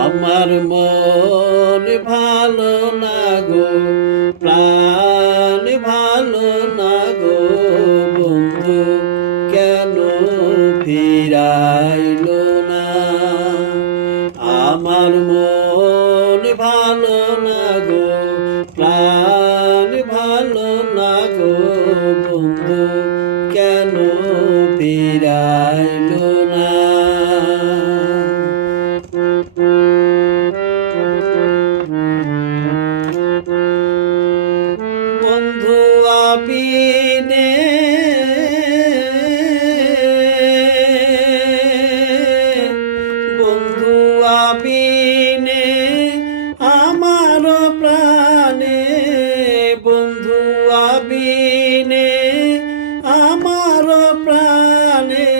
আমার মন ভালো না গো, প্রাণ ভালো না গো, বন্ধু কেন ফিরাইলো না? আমার মন ভালো না গো, প্রাণ ভালো না গো, বন্ধু কেন ফিরাইলো না? বন্ধু আবিনে বন্ধু আবিনে আমার প্রাণে, বন্ধু আবিনে আমার প্রাণে,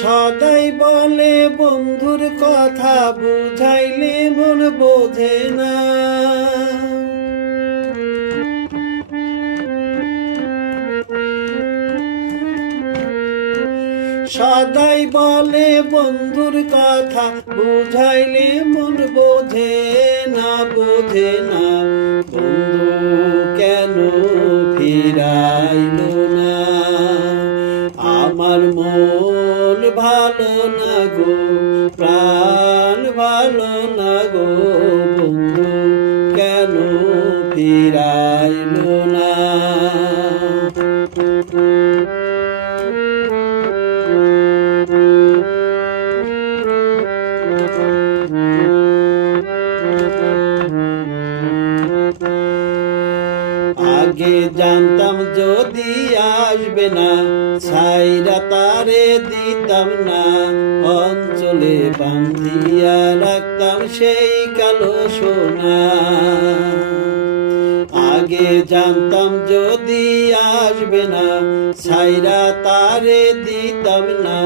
সদাই বলে বন্ধুর কথা, বুঝাইলে মন বোঝে না। সদাই বলে বন্ধুর কথা, বুঝাইলে মন বোঝে না, বোঝে না। বন্ধু কেন ফিরাইলো না? আমার মন ভালো না গো, প্রাণ ভালো না গো, বন্ধু কেন ফিরাইলো না? আগে জানতাম যদি আসবে না, ছাইরা তারে দিতাম না, অঞ্চলে বাঁধিয়া রাখতাম সেই কালো সোনা। আগে জানতাম যদি আসবে না, ছাইরা তারে দিতাম না,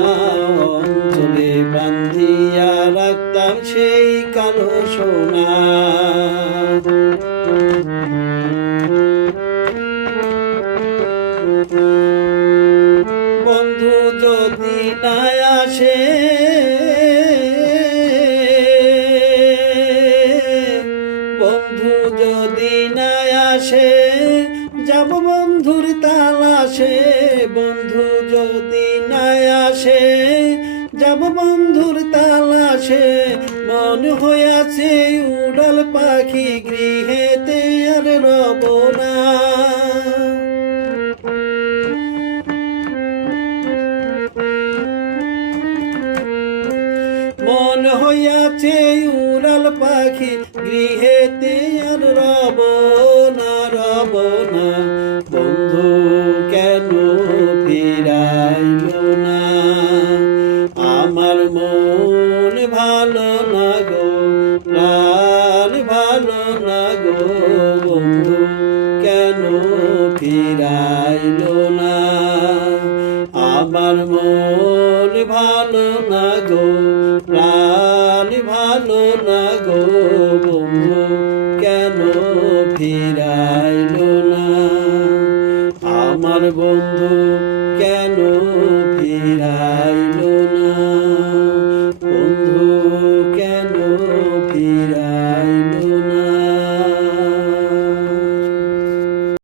অঞ্চলে বাঁধিয়া রাখতাম সেই কালো সোনা। বন্ধু যদি না আসে, বন্ধু যদি না আসে, যাব বন্ধুর তালাশে। বন্ধু যদি না আসে, যাব বন্ধুর তালাশে। মন হইয়াছে উড়াল পাখি, গৃহেতে আর রব না। মন হইয়াছে উড়াল পাখি, গৃহেতে আর রব না, রব না। বন্ধু কেন ফিরাইলো না? আমার মন ভালো না গো, প্রাণ ভালো না গো, বন্ধু কেন ফিরাইলো না? আমার মন ভালো না গো, প্রাণ ভালো না গো, বন্ধু কেন ফিরাইলো না? আমার বন্ধু কেন ফিরাইলো